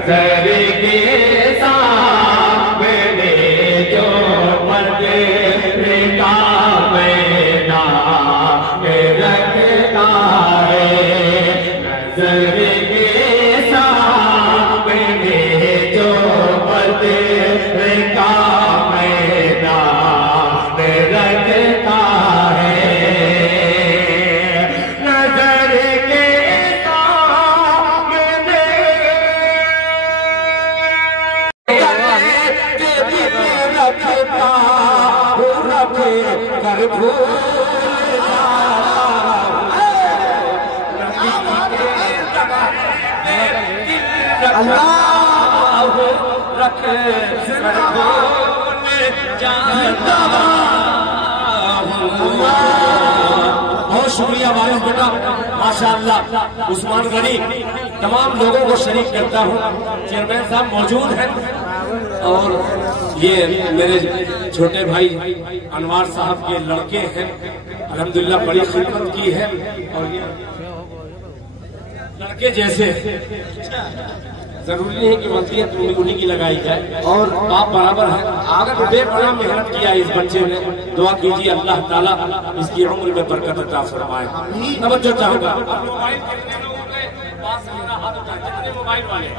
नजर के सामने जो पर्दे का मैना रखता है, नजर के सामने जो पर्दे का मैना रखता है, नजर के सामने रखता रख कर भूल अल्लाह रख कर भूल जाता। बहुत शुक्रिया वालिद बेटा, माशाअल्लाह। उस्मान गनी तमाम लोगों को शरीक करता हूँ। चेयरमैन साहब मौजूद हैं और ये मेरे छोटे भाई अनवार साहब के लड़के हैं, अल्हम्दुलिल्लाह बड़ी खिदमत की है। और ये लड़के जैसे जरूरी है कि वसीयत उन्हीं की लगाई जाए और आप बराबर है। अगर बेपनाह मेहनत किया इस बच्चे ने, दुआ कीजिए अल्लाह ताला इसकी उम्र में बरकत अता फरमाए। तवज्जो चाहूंगा, जितने मोबाइल वाले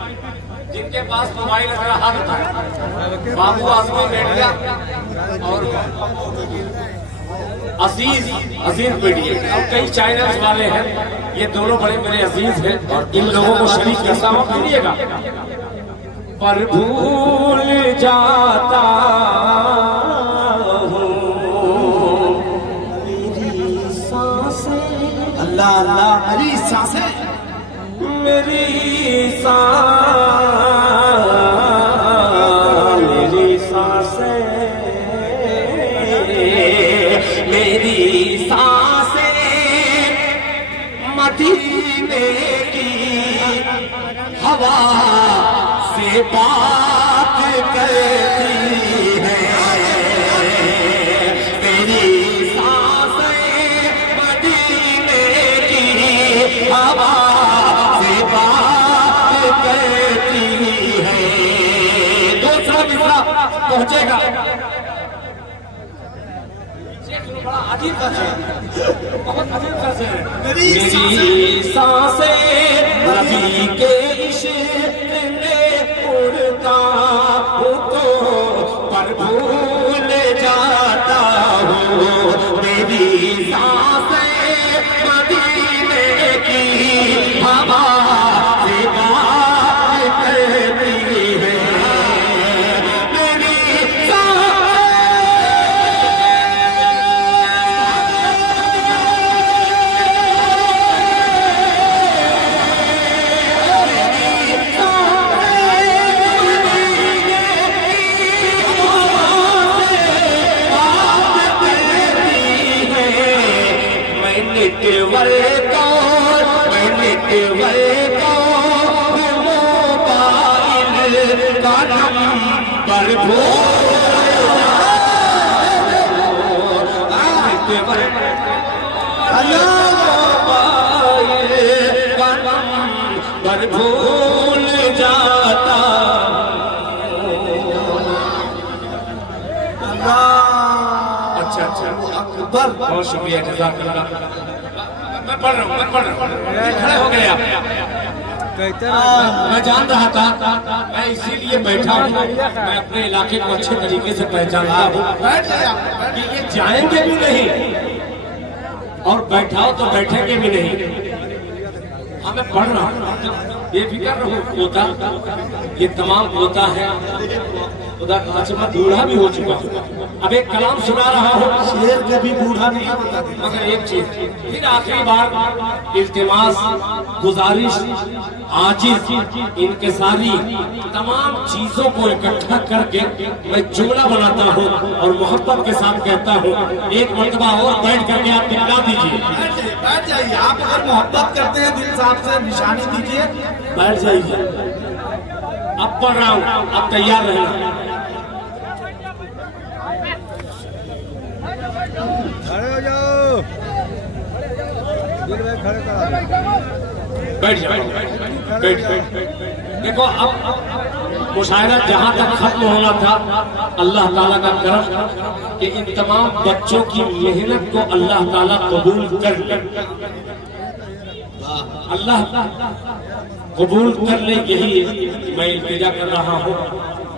जिनके पास मोबाइल है जरा हाथ उठाए। बाबू आसमी बैठ गया और अजीज बैठिए। अब कई चैनल्स वाले हैं, ये दोनों बड़े मेरे अजीज हैं और इन लोगों को शरीक करता हूँ। करिएगा पर भूल जाता हूँ मेरी सांसें, अल्लाह अल्लाह, मेरी सांसें, मेरी सांसें, मेरी सांसें मदीने की हवा से बात करती है, मेरी सांसें मदीने की हवा से बात करती है। दूसरा मिसरा पहुंचेगा, बड़ा अजीब सा है, बहुत अजीब सा है। मेरी सांसें नबी के इश्क में उड़ता हूँ तो पर भूल जाता हूँ, मेरी सांसें मदीने की हवा से बात करती है, मेरी पर भूल जाता। अच्छा अच्छा अकबर, बहुत शुक्रिया, जज़ाकल्लाह। मैं पढ़ रहा हूँ, खड़े हो गए आप। मैं जान रहा था, मैं इसीलिए बैठा हूँ, मैं अपने इलाके को अच्छे तरीके से पहचानता हूँ कि ये जाएंगे भी नहीं और बैठाओ तो बैठेंगे भी नहीं। हाँ मैं पढ़ रहा हूँ, बेफिक्र रहो। पोता, ये तमाम पोता है, खुदा का मैं बूढ़ा भी हो चुका हूँ। अब एक कलाम सुना रहा हूँ, शेर कभी बूढ़ा नहीं होता। मगर एक चीज फिर आखिरी बार इल्तिमास, गुजारिश, आजिज, इंकिसारी, तमाम चीजों को इकट्ठा करके मैं जुमला बनाता हूँ और मोहब्बत के साथ कहता हूँ। एक मर्तबा और बैठ करके आप दिखला दीजिए। बैठ जाइए, आप अगर मोहब्बत करते हैं दिल साहब से निशानी दीजिए, बैठ जाइए। अब पढ़ रहा हूँ, अब तैयार रहना। खड़े हो जाओ, खड़े करा, बैठ जाओ, बैठ। देखो अब मुशायरा जहां तक खत्म होना था, अल्लाह ताला का करम कि इन तमाम बच्चों की मेहनत को अल्लाह ताला कबूल कर ले, अल्लाह कबूल कर ले, यही मैं इल्तिजा कर रहा हूँ।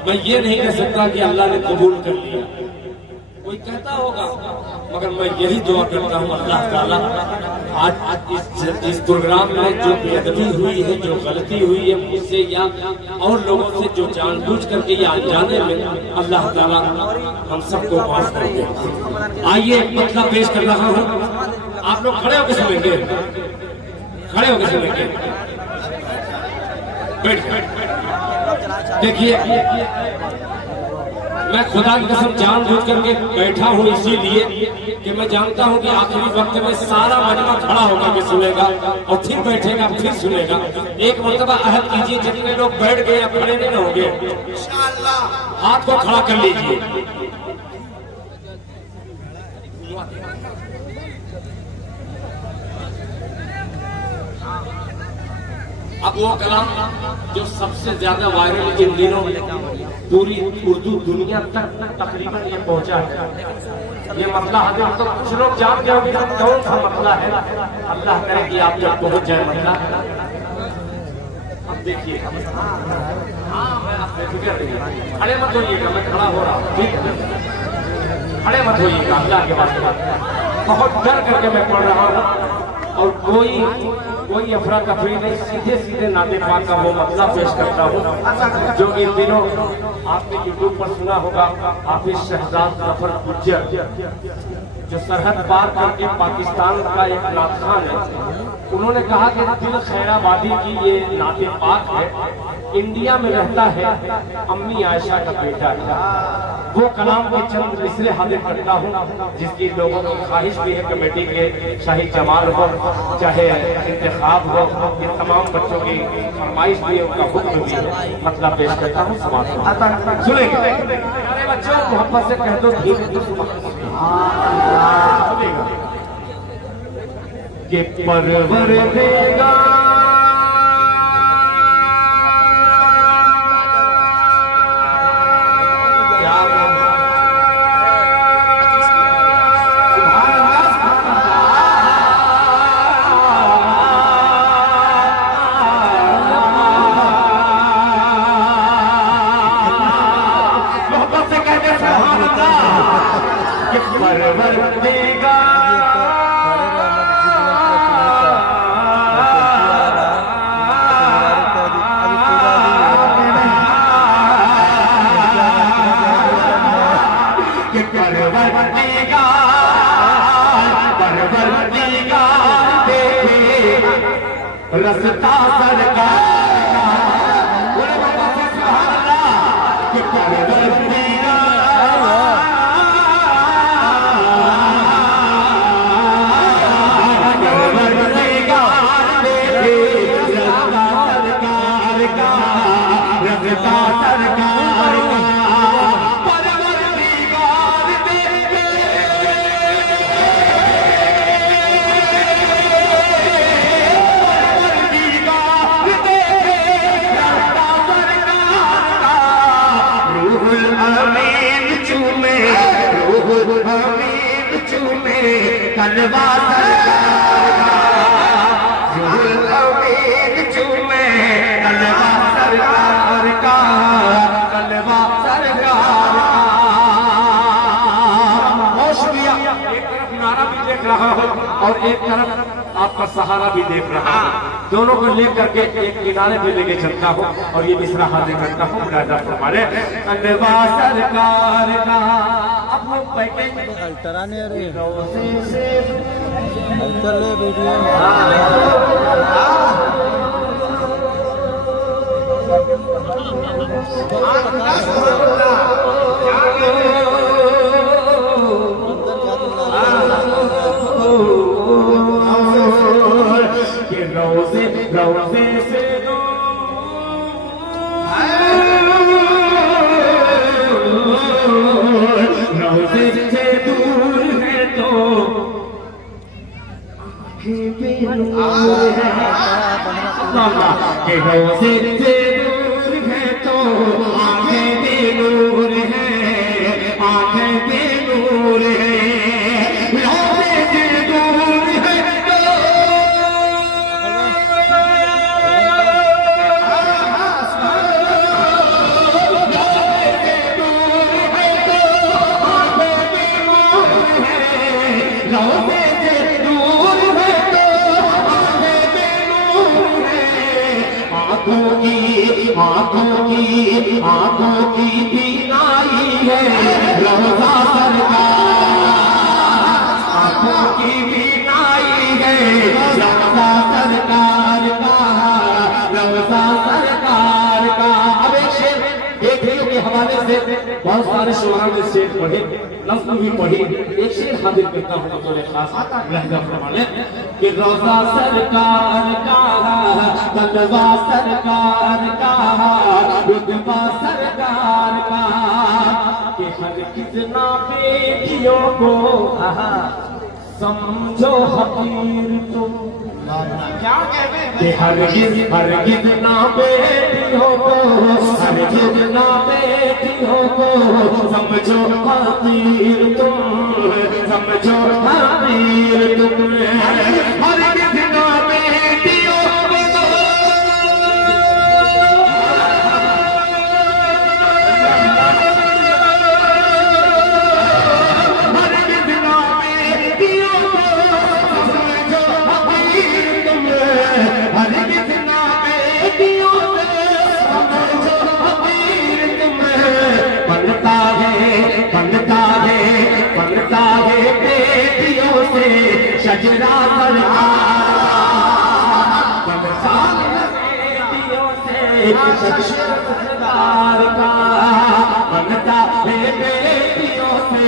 मैं ये नहीं कह सकता कि अल्लाह ने कबूल कर लिया, कोई कहता होगा, मगर मैं यही दुआ करता हूँ अल्लाह ताला आज इस प्रोग्राम में जो बेअदबी हुई है, जो गलती हुई है मुझसे या और लोगों से, जो जानबूझ करके या अनजाने में, अल्लाह ताला हम सबको माफ कर दे। आइए मतलब पेश कर रहा हूँ, आप लोग खड़े होकर सुनेंगे, खड़े होकर सुनेंगे, देखिए मैं खुदा की कसम जानबूझ करके बैठा हूँ इसीलिए कि मैं जानता हूँ कि आखिरी वक्त में सारा मजमा खड़ा होकर के सुनेगा और फिर बैठेगा, फिर सुनेगा। एक मरतबा अहद कीजिए, जितने लोग बैठ गए अब खड़े नहीं होंगे, इंशाअल्लाह हाथ को खड़ा कर लीजिए। अब वो कलाम जो सबसे ज्यादा वायरल इन दिनों पूरी उर्दू दुनिया तक तकरीबन ये पहुंचा है, ये मसला है तो कुछ लोग जान गए होंगे कौन सा मसला है। अल्लाह करे कि आप जब पहुंच जाए मसला। अब देखिए, खड़े मत होइएगा, मैं खड़ा हो रहा हूँ, ठीक है, खड़े मत होइएगा, अल्लाह के वास्ते बहुत डर करके मैं पढ़ रहा हूँ और कोई अफरा तफरी नहीं, सीधे सीधे नाते पाक का वो मसला पेश करता हूँ जो इन दिनों आपने यूट्यूब पर सुना होगा। हाफिज शहजाद जफर गुज्जर जो सरहद पार करके पाकिस्तान का एक नात खान है, उन्होंने कहा कि दिल खैराबादी की ये नाते पाक है, इंडिया में रहता है, अम्मी आयशा का बेटा है। वो कलाम के चंद मिसरे हाजिर करता हूँ जिसकी लोगों की ख्वाहिश भी है कमेटी के, चाहे जमाल हो चाहे इंतखाब हो, ये तमाम बच्चों की फरमाइश भी है, उनका हुक्म भी है, मतलब पेश करता हूँ, सुनेंगे। अरे बच्चों मोहब्बत से कह दो कि परवर देगा रस्ता सरकार कलवा सरकार चूमे, कलवा सरकार का, कलवा सरकार का। शुक्रिया। एक तरफ नारा भी देख रहा हूँ और एक तरफ आपका सहारा भी देख रहा हूँ, दोनों को लेकर के एक किनारे पे लेके चलता हूँ और ये मिसरा हाजिर करता हूँ हमारे कलवा सरकार का। अब लोग बैठे अल्टराने अल्टर वीडियो रोज़े से रोज़े से दूर है तो आँखें भी नूर है, रोज़े से आंखों की बीनाई है रौज़ा सरकार, आंखों की बीनाई है रौज़ा सरकार का, रौज़ा सरकार का। अब एक शेर एक रेडियो के हवाले से बहुत सारे शुरा में शेर पढ़े, लफ्ज़ भी पढ़ी, एक शेर हाजिर करता हूँ तो खास लहजा फरमाने कि रौज़ा सरकार का, तलवा सरकार का, रुतबा सरकार का, कि हर कितना बेटियों को समझो हकीर तुम, क्या कहते हैं? हरगिज़ ना बेटियों को, हरगिज़ ना बेटियों को समझो हकीर तुम, समझो हकीर तुम, हरगिज़ ना बेटियों को, हरगिज़ ना बेटियों को समझो हकीर तुम, हरगिज़ ना बेटियों से समझो हकीर तुम। बनता है बेटियों से शजरा सरकार, बनता है बेटियों से शजरा का, बनता है बेटियों से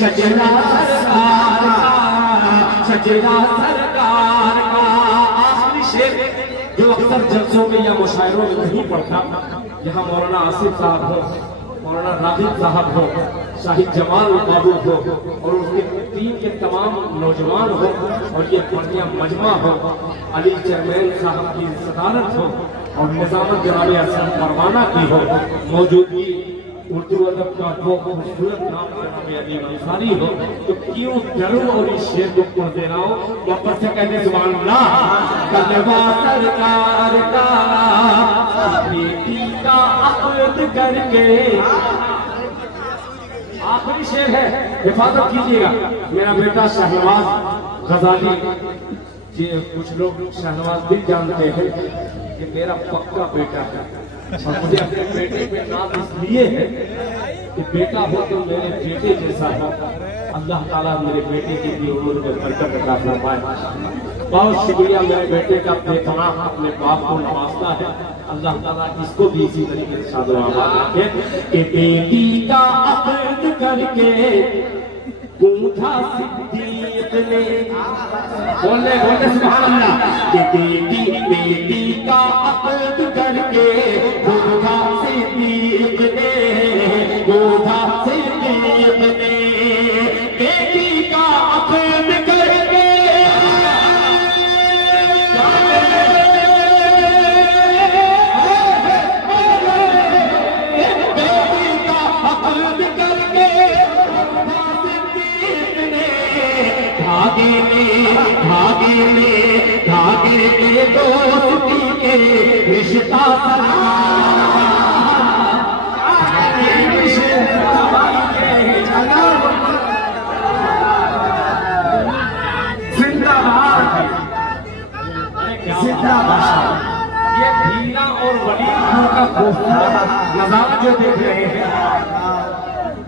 शजरा सरकार का, शजरा सरकार का। आखिरी शेर जो अक्सर जलसों में या मुशायरों में नहीं पढ़ता, यहाँ मौलाना आसिफ साहब हो, मौलाना रागिब साहब हो, शाहिद जमाल बाबू हो और उसके टीम के तमाम नौजवान हो और ये बढ़िया मजमा हो, अली चेयरमैन साहब की सदारत हो और निजामत जनाब असद परवाना की हो, मौजूदगी उर्दू अदब का वो खूबसूरत नाम जनाब अदीब अंसारी हो, तो क्यों डरूं और इस शेर को पढ़ दे रहा हूँ। वापस से कहते सुभान अल्लाह। तलवा सरकार का बेटी का अक़द करके, आखिरी शेर है, हिफाजत कीजिएगा। मेरा बेटा शहनवाज गजाली, कुछ लोग शहनवाज भी जानते हैं कि मेरा पक्का बेटा है और मुझे अपने बेटे पे नाम इसलिए है कि बेटा हो तो मेरे बेटे जैसा हो। अल्लाह ताला मेरे बेटे की भी उम्र में बरकत अता फरमाए। बहुत शुक्रिया मेरे बेटे का बेतमाम अपने बाप को नवाजता है। अल्लाह ताला इसको भी इसी तरीके से शादो आबाद रखे कि बेटी का अक़द करके गूंथा सिद्दीक़ ने, बोले सुभान अल्लाह, कि बेटी का अक़द करके गूंथा सिद्दीक़ ने, गूंथा सिद्दीक़ ने, बेटी का अक़द करके धागे में दोस्ती के रिश्ता जिंदाबाद। ये भीना और वलीदपुर का नजारा जो देख रहे हैं,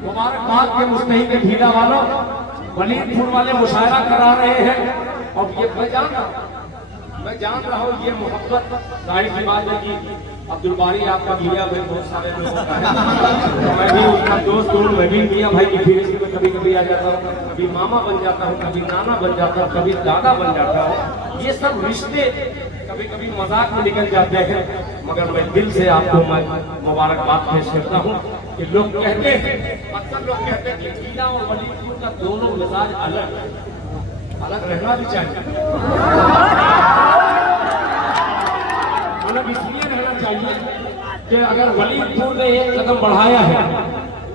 मुबारकबाद के मुस्तहिक भीना वालों, वलीदपुर वाले मुशायरा करा रहे हैं। और ये मैं जान रहा हूँ ये मोहब्बत जाहिर सी बात है कि अब्दुल बारी आपका मियाँ भाई बहुत सारे लोगों का है, तो मैं भी उसका दोस्त हूँ, मैं भी मियाँ भाई की फिर में कभी कभी आ जाता हूँ, कभी मामा बन जाता हूँ, कभी नाना बन जाता हूँ, कभी दादा बन जाता हूँ। ये सब रिश्ते कभी कभी मजाक में निकल जाते हैं, मगर मैं दिल से आपको मैं मुबारकबाद पेश करता हूँ कि लोग कहते हैं, अक्सर लोग कहते हैं कि भीना और वलीदपुर का दोनों मिजाज अलग रहना भी चाहिए, अलग इसलिए रहना चाहिए कि अगर वलीदपुर ने एक कदम बढ़ाया है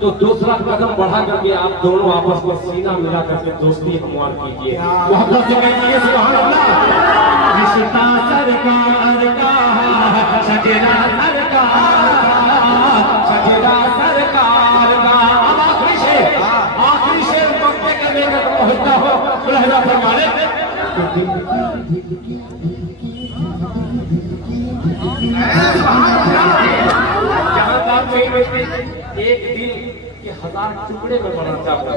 तो दूसरा कदम बढ़ा करके आप दोनों आपस में सीना मिला करके दोस्ती हमवार कीजिए। मोहब्बत से कहिए सुभान अल्लाह। रिश्ता सरकार का, शजरा सरकार का। अब आखिरी शेर मक्के का लेकर पहुंचता हो लहरा फरमाने है बेटी एक दिन के 1000 टुकड़े में बनाता हूँ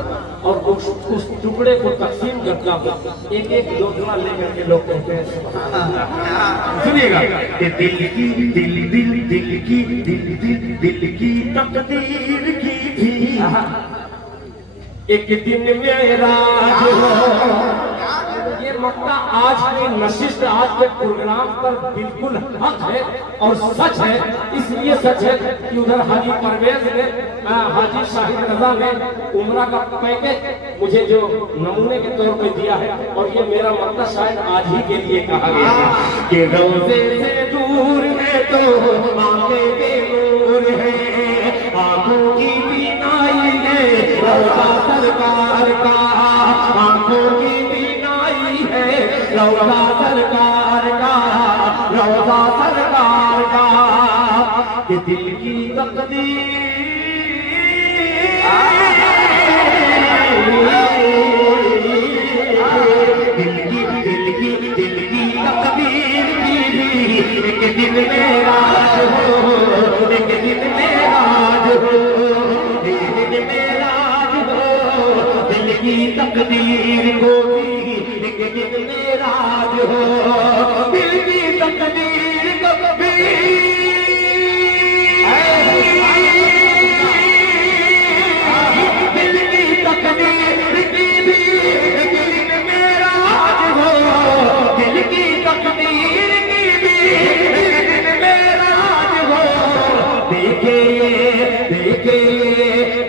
और उस टुकड़े को तकसीम करता हूँ, एक एक योजना लेकर के लोग कहते हैं सुनिएगा, दिल की दिल दिल दिल की दिल दिल दिल की तकदीर की थी एक दिन मेरा ये मक्का आज की नशिस्त आज के प्रोग्राम पर बिल्कुल हक है और सच है। इसलिए सच है कि उधर हाजी परवेज ने हाजी शाहिद रजा ने उम्रा का पैकेज मुझे जो नमूने के तौर पे दिया है और ये मेरा मक्का शायद आज ही के लिए कहा गया है कि रोज़े से दूर है तो आंखें बेनूर है, आंखों की बीनाई है रौज़ा सरकार का, आंखों की बीनाई है रौज़ा सरकार का, रौज़ा सरकार का, कि दिल की तकदीर दिल की तकदीर की भी एक दिन मेरा हो, एक दिन मेरा हो, एक दिन मेरा हो, दिल की तकदीर को भी एक दिन मेरा हो, दिल की तकदीर को भी दिल की तकदीर की भी एक दिन मेरा हो, दिल की तकदीर की भी एक दिन मेरा हो, देखे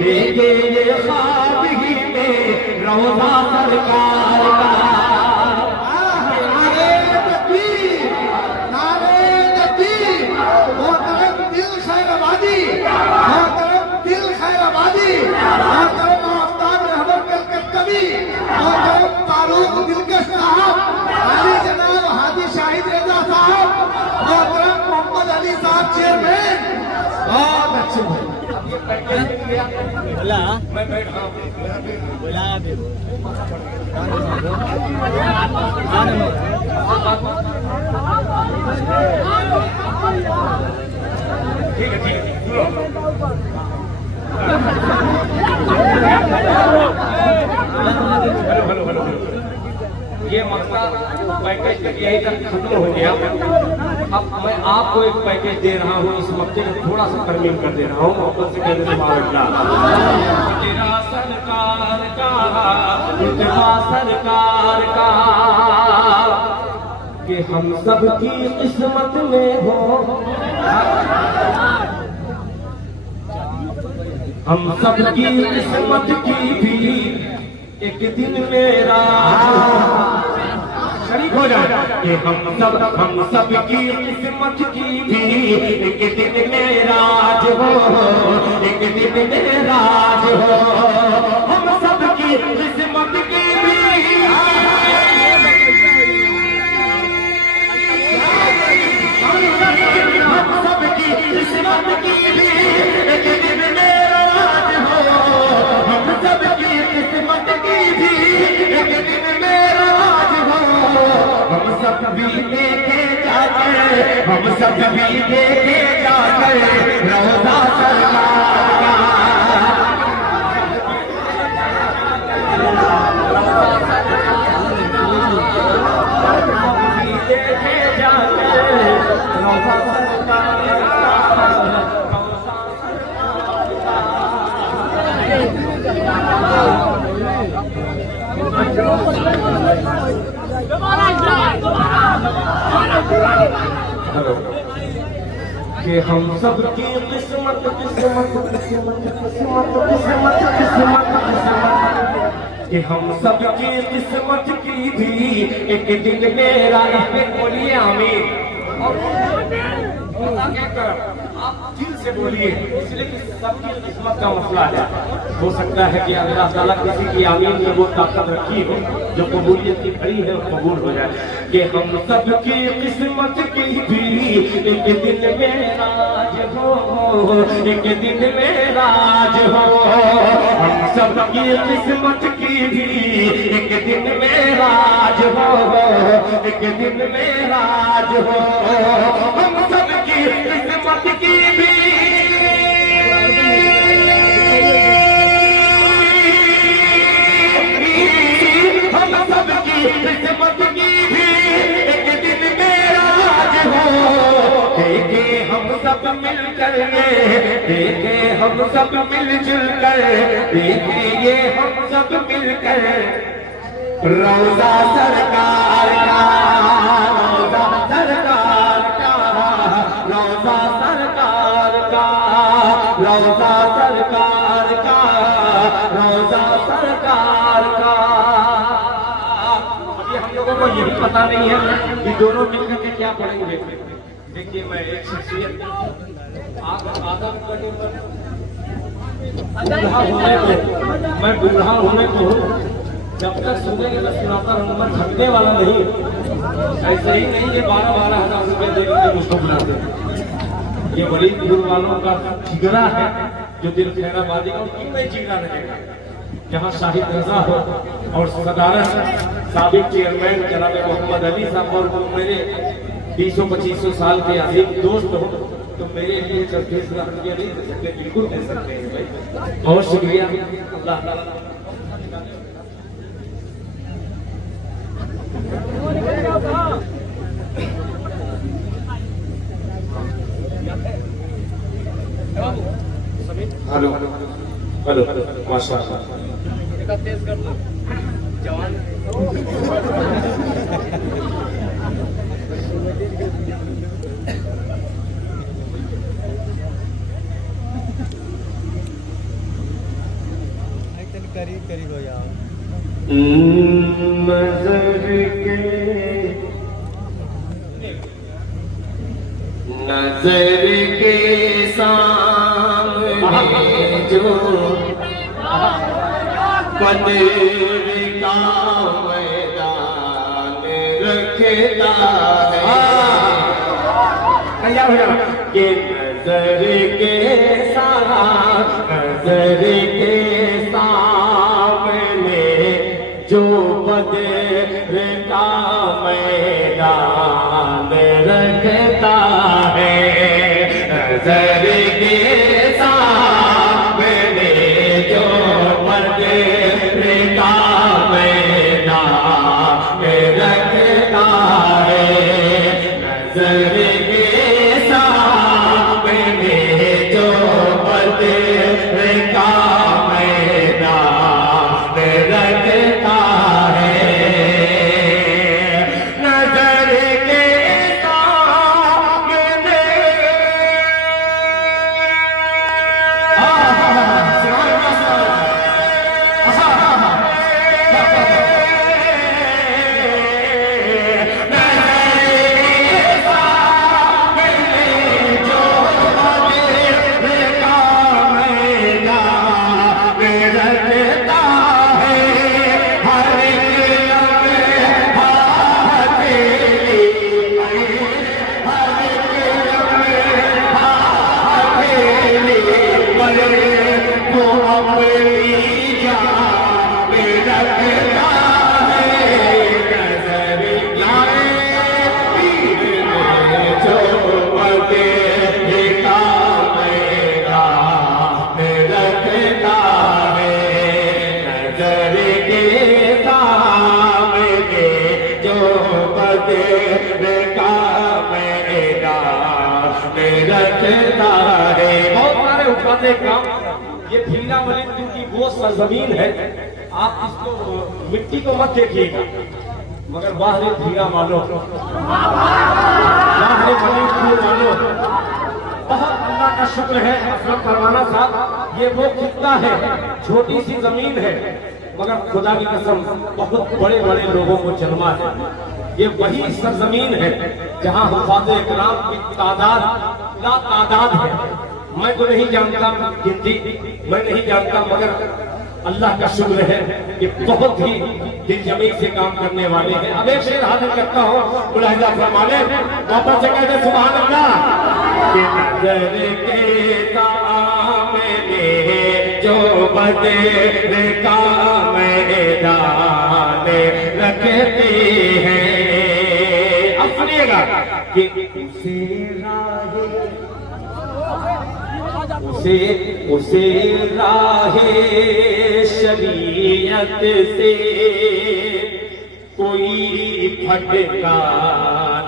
ये ख्वाब ही में रौज़ा सरकार का। दिलकश साहब, हाजी जनाब हाजी शाहिद रजा साहब, मोहम्मद अली साहब चेयरमैन, बहुत अच्छे भाई। बोला मैं बैठा बोला ठीक है सुनो हेलो ये मसला पैकेज तक यही तक खत्म हो गया। अब मैं आपको एक पैकेज दे रहा हूँ, इस मक्के को थोड़ा सा तरमीम कर दे रहा हूँ मोहब्बत से कहने से मारला तेरा सरकार का सरकार का कि हम सब की किस्मत में हो, हम सब की किस्मत की भी एक दिन मेरा शरीक हो जाए कि हम सब की किस्मत की भी एक दिन मेरा हो, एक दिन मेरा हो, हम सब की किस्मत की भी हम सब की किस्मत की भी एक दिन मेरा हो, हम सब की किस्मत की भी एक दिन मेरा हो, हम सब भी देखे जाकर, हम सब भी देखे जाकर रौज़ा सरकार का, देखे जाकर रौज़ा सरकार हेलो कि हम सब की किस्मत किस्मत किस्मत किस्मत किस्मत किस्मत कि हम सब की किस्मत की भी एक दिन मेरा बोलिए आमीन। आप दिल से बोलिए, इसलिए कि सबकी किस्मत का मसला है। हो सकता है कि अल्लाह ताला किसी की आमीन में वो ताकत रखी हो जो कबूलियत की खड़ी है और कबूल हो जाए कि हम सब की किस्मत की भी एक दिन में राज हो, एक दिन में राज हो, हम सब की किस्मत की भी एक दिन में राज हो, एक दिन में राज हो, हम सब की किस्मत की भी सब मिलकर ये, देखे हम सब मिलजुल कर, देखे ये हम सब मिलकर रोजा सरकार का, रोजा सरकार का, रोजा सरकार का, रोजा सरकार का, रोजा सरकार का। अभी हम लोगों को यही पता नहीं है कि दोनों मिलकर के क्या पढ़ेंगे। देखिए मैं एक शख्सियत मैं बूढ़ा होने को जब तक सुनेंगे तो सुनाता रहूँ, मैं थकने वाला नहीं। ऐसे ही नहीं ये 12,000 रुपए देकर मुझको बुलाते हैं। ये बड़ी बुजुर्ग वालों का जिगरा है जो दिल खैराबादी का, क्यों नहीं जिगरा रहेगा। जहाँ शाहिद रजा हो और सदारत साबिक चेयरमैन जनाब मोहम्मद अली साहब और मेरे 200-2500 साल के अजीम दोस्त हो, तो मेरे लिए 10-20 लाख रुपया नहीं दे सकते, बिल्कुल दे सकते हैं भाई। बहुत शुक्रिया अल्लाह। हेलो हेलो माशाअल्लाह तेज कर दो जवान। करीब करीब हो यार। नजर के सामने जो पनीर का मैदान रखता है कि नजर के सामने जो पनीर का मैदान रखता है, नजर के सामने जो पनीर का मैदान रखता है, नजर के सामने जो पनीर का मैदान रखता है, नजर के सामने। बहुत सारे उठाते काम। ये भीना मलिक क्योंकि वो सरजमीन है, आप इसको मिट्टी को मत देखिएगा, मगर बाहरी भीना मानो, बाहरी मलिक मानो। बहुत अल्लाह का शुक्र है असलम परवाना साहब, ये वो खित्ता है, छोटी सी जमीन है, मगर खुदा की कसम बहुत बड़े बड़े लोगों को जन्मा है। ये वही सरजमीन है जहाँ हुफ़ाज़े इकराम की तादाद लातादाद है। मैं तो नहीं जानता गिनती, मैं नहीं जानता, मगर अल्लाह का शुक्र है कि बहुत ही दिल जमीन से काम करने वाले हैं। अब एक शेर हासिल करता हूँ, मुलाहिजा फरमाने, वापस से कहते सुभान अल्लाह। नजर के सामने जो बदर का मैदान रखते हैं, अब सुनिएगा कि उसे राहे शरीयत से कोई फटका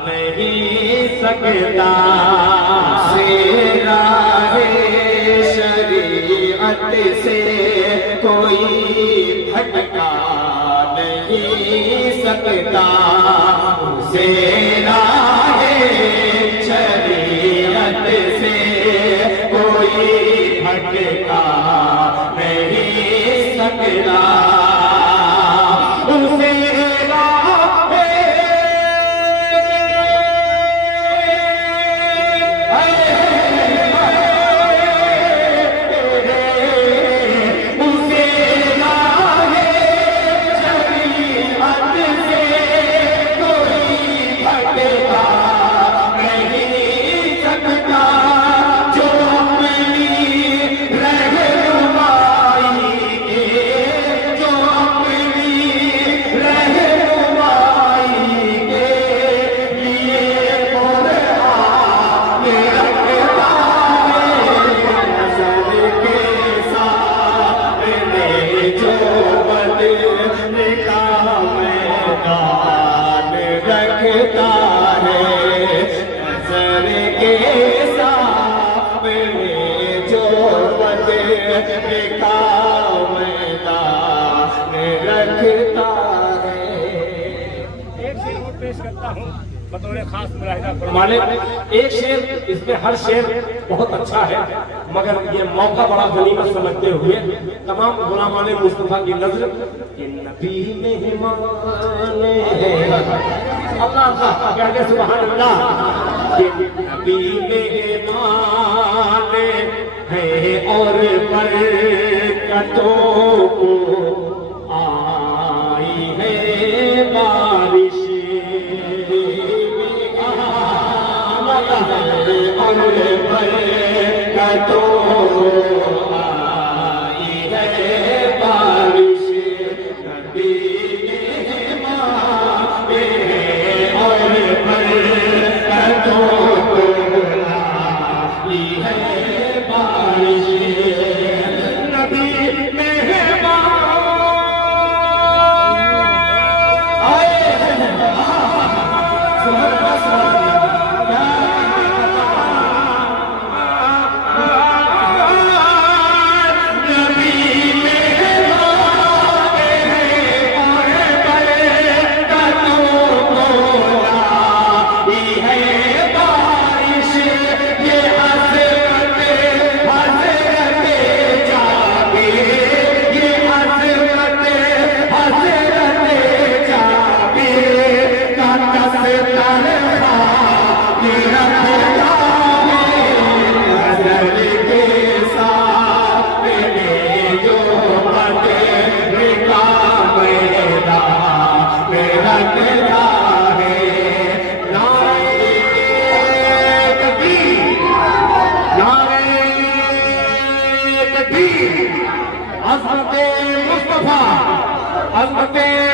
नहीं सकता से राहे शरीअत से कोई भटका नहीं सकता से राहे शरीअत से कोई भटका नहीं सकता उसे माने एक शेर, इसमें हर शेर बहुत अच्छा है, मगर ये मौका बड़ा गनीमत समझते हुए तमाम गुलामाने मुस्तफा की नजर कि नबी मेहमान अल्लाह अल्लाह कहते सुभान अल्लाह कि नबी मेहमान है और बरकतों को आई है बारिश बरकतों आई है बारिश नबी मेहमान और बरकतों आई है बारिश नबी मेहमान आए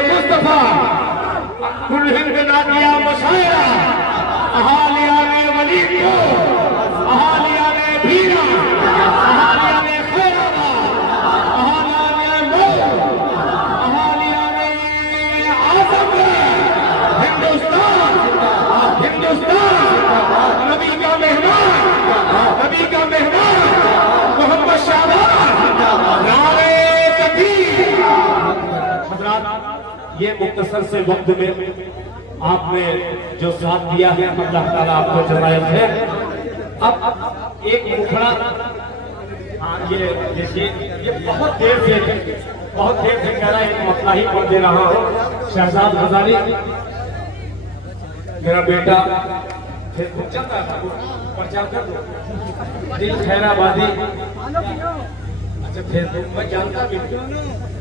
मुस्तफा कुल हिंद ना दिया मुशायरा अहालिया ने वली को अहालिया ने भीरा अहालिया ने खैराबाद अहालिया ने मो अहालिया ने आजम हिंदुस्तान नबी का मेहमान मोहम्मद शाहबाज नारे तकबीर। ये मुख्तसर से वक्त में आपने जो साथ दिया है अल्लाह ताला आपको जज़ायत है। अब एक मुखड़ा ये देखिए, ये बहुत देर से कह रहा है, एक मसला ही पढ़ दे रहा हूँ। शहजाद हजारी मेरा बेटा फेसबुक चल रहा था, प्रचार कर दो दिल खैराबादी। अच्छा फेसबुक में जानता भी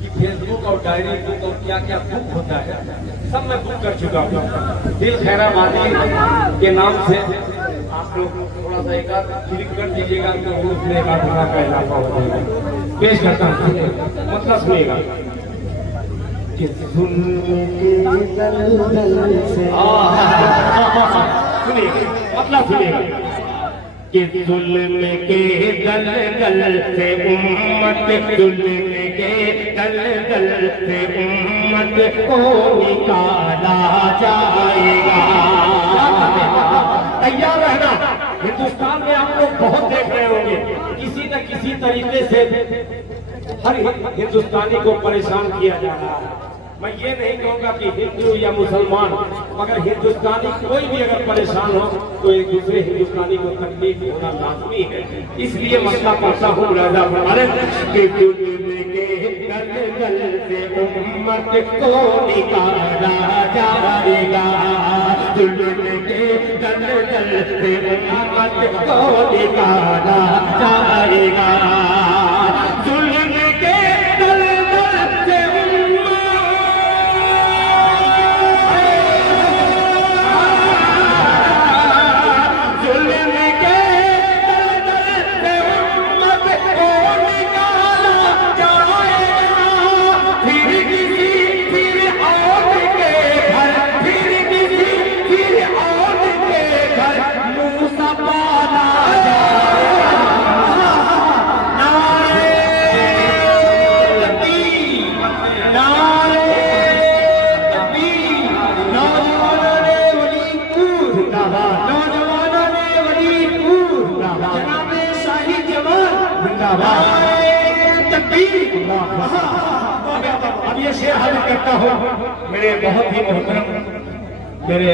कि फेसबुक और डायरी बुक और क्या क्या बुक होता है, सब मैं बुक कर चुका हूँ। दिल खैराबादी के नाम से आप लोग थोड़ा सा एक क्लिक कर दीजिएगा तो उसमें एक आधारा का इजाफा हो जाएगा। पेश करता हूँ, मतलब सुनिएगा। सुनिए मतलब सुनिएगा कि जुल्म के दलदल से उम्मत, जुल्म के दलदल से उम्मत को निकाला जाएगा। तैयार रहना। हिंदुस्तान में आप लोग बहुत देख रहे होंगे, किसी न किसी तरीके से हर हिंदुस्तानी को परेशान किया जा रहा है। मैं ये नहीं कहूँगा कि हिंदू या मुसलमान, मगर हिंदुस्तानी कोई भी अगर परेशान हो तो एक दूसरे हिंदुस्तानी को तकलीफ होना लाजमी है। इसलिए मसला करता हूँ राजा भारत के से उम्मत को निकाला जाएगा, दुल्हन के दल से उम्मत को निकाला जाएगा, दुल्हन के दल से अब ये शेर हाजिर करता हूँ मेरे बहुत ही मोहतरम, मेरे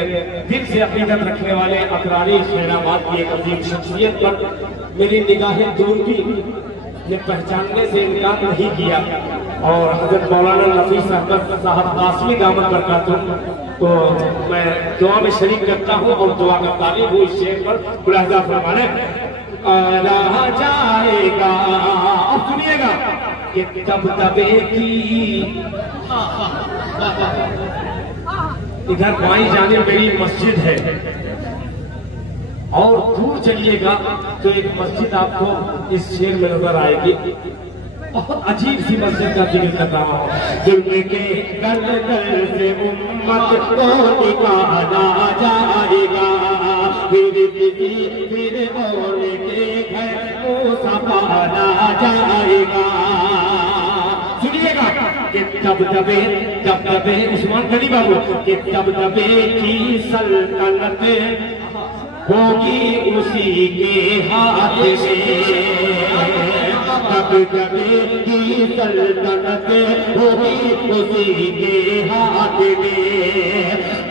दिल से अकीदत रखने वाले अकरारी शेराबाद की एक अजीम शख्सियत पर मेरी निगाहें दूर की, ये पहचानने से इनकार नहीं किया। और हजरत मौलाना नफीस अहमद साहब कासमी दामन बरकातुहू तो मैं दुआ में शरीक करता हूँ और दुआ का तारीफ हूँ इस शेर पर। मुलाहिजा फरमाने आ जाएगा, अब सुनिएगा कि दबदबे की इधर बाईं जाने मेरी मस्जिद है और दूर चलिएगा तो एक मस्जिद आपको इस शेर में नजर आएगी। बहुत अजीब सी मस्जिद का जिक्र कर रहा हूँ। दिल के दल दल से उम्मत को निकाला जाएगा, फिर और के घर को संभाला जाएगा। सुनिएगा कि दबदबे उस्मान गनी बाबू कि दबदबे की सल्तनत होगी उसी के हाथ में, दबदबे की सल्तनत होगी उसी के हाथ में,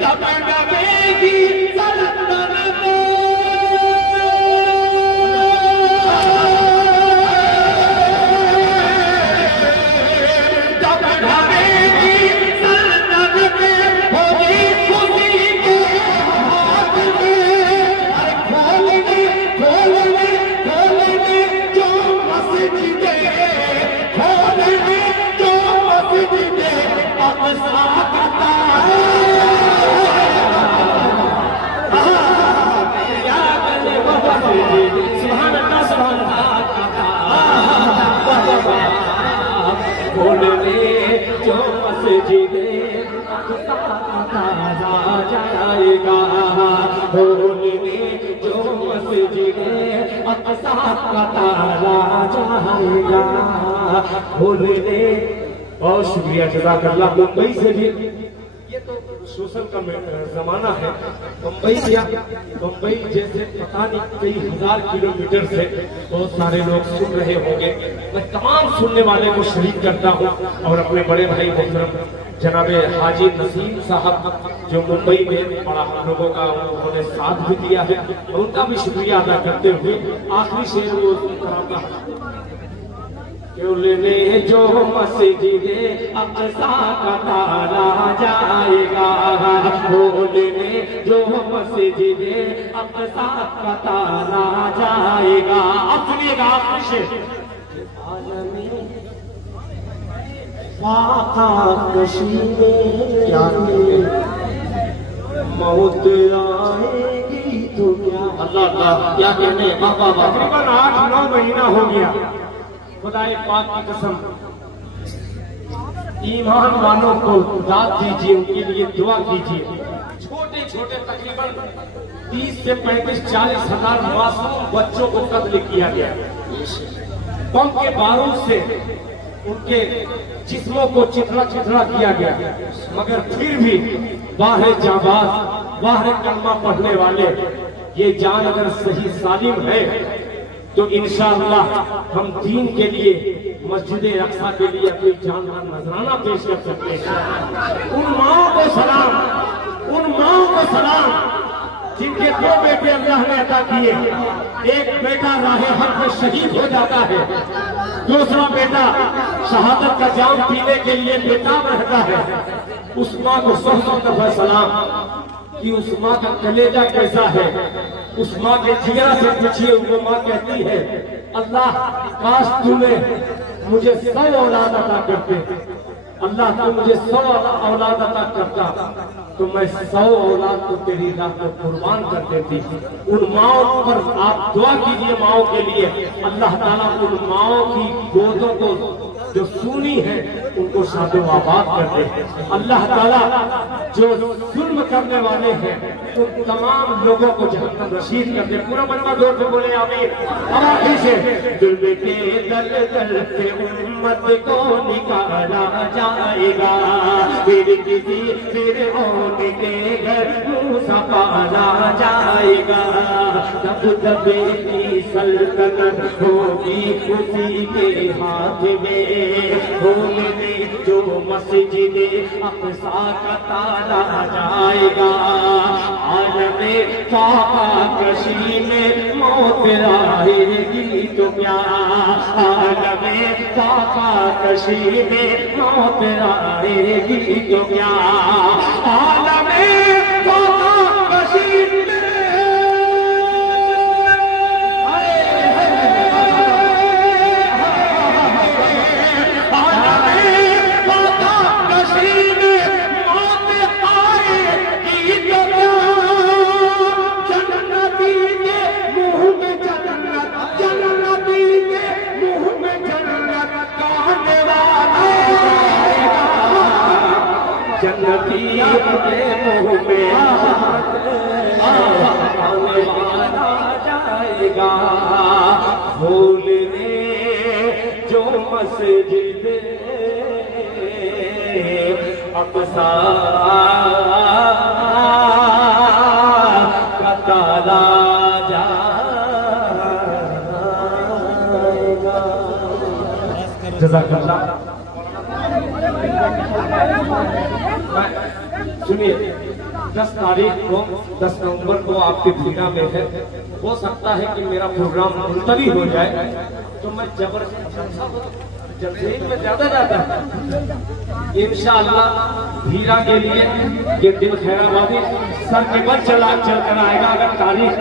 दबदबे की सल्तनत जो मस्जिदे जाएगा, जो मस्जिदे अक़सा का तारा जाएगा, बोलने। बहुत शुक्रिया, जज़ाकल्लाह। मुंबई से भी ये तो सोशल का जमाना है। मुंबई जैसे पता नहीं कई हजार किलोमीटर से बहुत सारे लोग सुन रहे होंगे। मैं तमाम सुनने वाले को शरीक करता हूँ और अपने बड़े भाई मोहतरम जनाबे हाजी नसीम साहब जो मुंबई में बड़ा हम लोगों का उन्होंने साथ भी दिया है, उनका भी शुक्रिया अदा करते हुए आखिरी शेर वो क्यों लेने जो मस्जिदे अक़सा का तारा जाएगा, बोलने जो मस्जिदे अक़सा का तारा जाएगा। अब सुनिएगा आखिरी शेर, मौत आएगी तो क्या, अल्लाह अल्लाह क्या कहने। तकरीबन 8-9 महीना हो गया। खुदाए पाक की कसम, ईमान वालों को दाद दीजिए, उनके लिए दुआ कीजिए। छोटे छोटे तकरीबन 30 से 35-40 हजार मासूम बच्चों को कत्ल किया गया। बम के बारूद से उनके जिस्मों को चिथड़ा चिथड़ा किया गया, मगर फिर भी बाहे जाबाज बाहर कलमा पढ़ने वाले, ये जान अगर सही सालिम है तो इंशाअल्लाह हम दीन के लिए, मस्जिद अक्सा के लिए अपनी जान का नजराना पेश कर सकते हैं। उन माओ को सलाम, उन माओ को सलाम जिनके 2 बेटे अल्लाह ने अता किए। एक बेटा राहे हक में शहीद हो जाता है, दूसरा बेटा शहादत का जाम पीने के लिए बेताब रहता है। उस माँ को 100 दफा सलाम कि उस माँ का कलेजा कैसा है। उस माँ के जिगरा से पूछिए, वो माँ कहती है अल्लाह काश तुम्हें मुझे 100 औलाद अता करते, अल्लाह तू मुझे 100 औलाद अता करता तो मैं 100 औलाद को तेरी राह पर कुर्बान कर देती। उन माओ पर आप दुआ कीजिए, माओ के लिए। अल्लाह ताला उन माओ की गोदों को जो सुनी है उनको शादो आबाद कर दे। अल्लाह ताला जो जुल्म करने वाले हैं उन तमाम लोगों को जहन्नम रशीद कर दे। पूरा मजमा जोर से बोले आमीन। आखिर से जुल्म के दलदल से उम्मत को निकाला जाएगा, फिर किसी फिरऔन के घर मूसा पाला जाएगा। तब दबे की सल्तनत होगी उसी के हाथ में, खोलने जो मस्जिद अक़सा का ताला जाएगा। आलमे फाका कशी में मौत आएगी तो क्या, आलमे फाका कशी में मौत आएगी तो क्या, आलमे फाका कशी में जन्नती के मुँह में जाएगा। भूलने जो मस्जिद अक़सा का ताला जाएगा। जज़ाकल्लाह। सुनिए, 10 तारीख को 10 नवंबर को आपके भीड़ा में है। हो सकता है कि मेरा प्रोग्राम मुलतवी हो जाए तो मैं जल्दी में ज्यादा जाता है। इंशाअल्लाह भीड़ा के लिए ये दिल खैराबादी सर के बल चल कर आएगा अगर तारीख